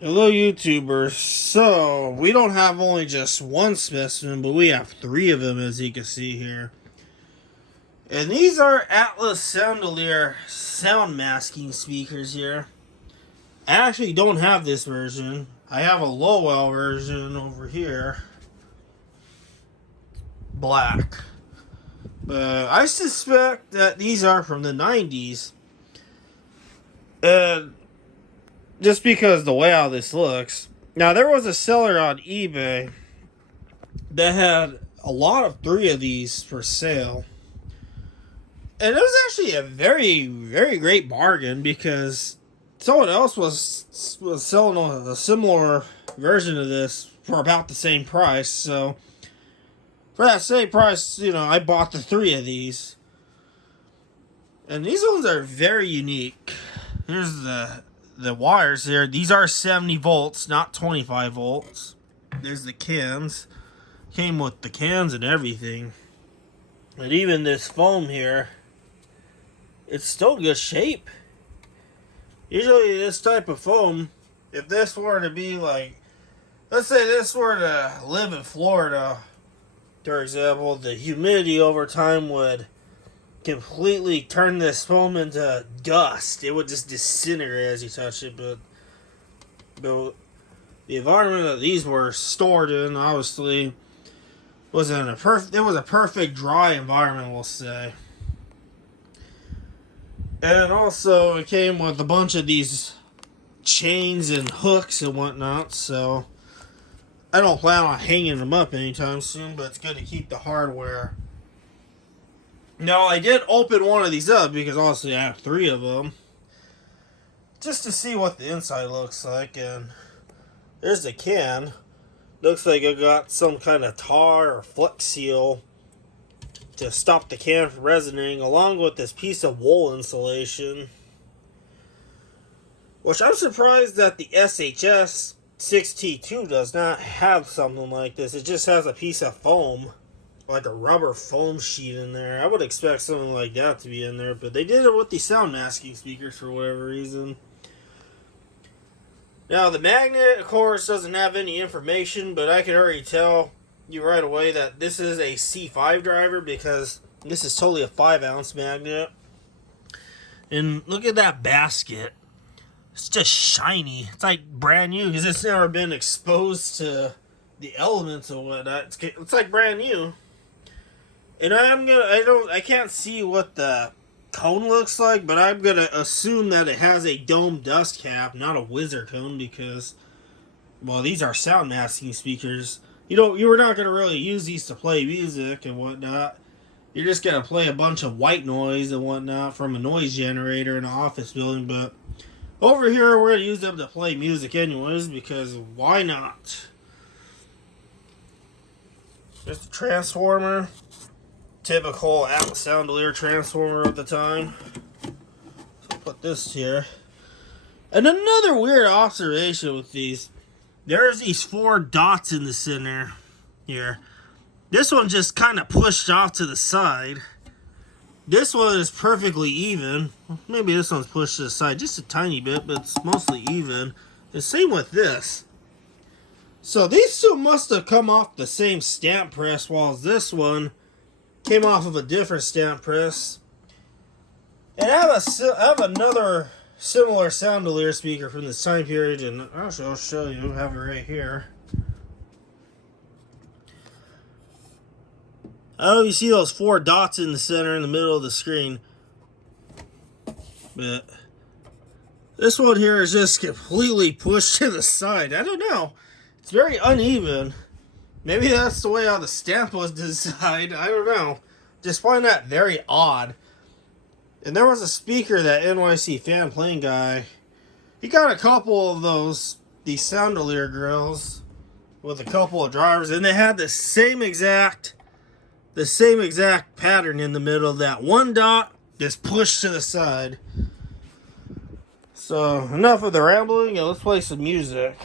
Hello, YouTubers. So, we don't have only just one specimen, but we have three of them, as you can see here. And these are Atlas Soundolier sound masking speakers here. I actually don't have this version. I have a Lowell version over here. Black. But I suspect that these are from the 90s. And just because the way how this looks. Now, there was a seller on eBay that had a lot of three of these for sale. And it was actually a very, very great bargain because someone else was selling a similar version of this for about the same price. So, for that same price, I bought the three of these. And these ones are very unique. Here's the wires here. These are 70 volts, not 25 volts. There's the cans. Came with the cans and everything. And even this foam here, it's still good shape. Usually this type of foam, if this were to be like, let's say this were to live in Florida, for example, the humidity over time would completely turn this foam into dust. It would just disintegrate as you touch it, but the environment that these were stored in, obviously, it was a perfect dry environment, we'll say. And also, it came with a bunch of these chains and hooks and whatnot, so I don't plan on hanging them up anytime soon, but it's good to keep the hardware. Now, I did open one of these up because obviously I have three of them, just to see what the inside looks like, and there's the can. Looks like it got some kind of tar or Flex Seal to stop the can from resonating, along with this piece of wool insulation. Which I'm surprised that the SHS 6T2 does not have something like this. It just has a piece of foam, like a rubber foam sheet in there. I would expect something like that to be in there, but they did it with the sound masking speakers for whatever reason. Now, the magnet, of course, doesn't have any information, but I can already tell you right away that this is a C5 driver because this is totally a 5-ounce magnet. And look at that basket. It's just shiny. It's like brand new because it's never been exposed to the elements and whatnot. It's like brand new. And I can't see what the cone looks like, but I'm gonna assume that it has a dome dust cap, not a wizard cone, because, well, these are sound masking speakers. You were not gonna really use these to play music and whatnot. You're just gonna play a bunch of white noise and whatnot from a noise generator in an office building, but over here we're gonna use them to play music anyways, because why not? There's the transformer. Typical Atlas Soundolier transformer of the time. So put this here. And another weird observation with these, there's these 4 dots in the center here. This one just kind of pushed off to the side. This one is perfectly even. Maybe this one's pushed to the side just a tiny bit, but it's mostly even. The same with this. So these two must have come off the same stamp press, while this one came off of a different stamp press. And I have another similar Soundolier speaker from this time period, and I'll show you. I have it right here. I don't know if you see those 4 dots in the center in the middle of the screen, but this one here is just completely pushed to the side. I don't know. It's very uneven. Maybe that's the way how the stamp was designed. I don't know. Just find that very odd. And there was a speaker, that NYC fan playing guy. He got a couple of these Soundolier grills with a couple of drivers, and they had the same exact pattern in the middle. That one dot just pushed to the side. So enough of the rambling, and let's play some music.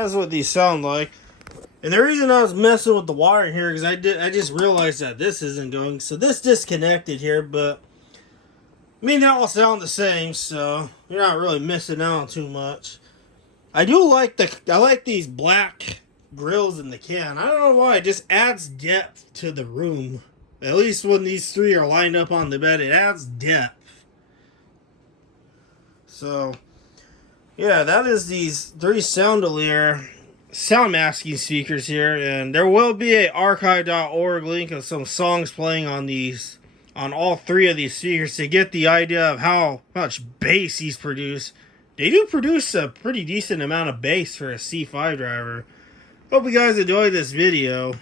that is what these sound like. And the reason I was messing with the wire here because I just realized that this isn't going. So this disconnected here, but I mean they all sound the same, so you're not really missing out too much. I like these black grills in the can. I don't know why, it just adds depth to the room. At least when these three are lined up on the bed, it adds depth. So, yeah, that is these 3 Soundolier sound masking speakers here. And there will be a archive.org link of some songs playing on these, on all 3 of these speakers to get the idea of how much bass these produce. They do produce a pretty decent amount of bass for a C5 driver. Hope you guys enjoyed this video.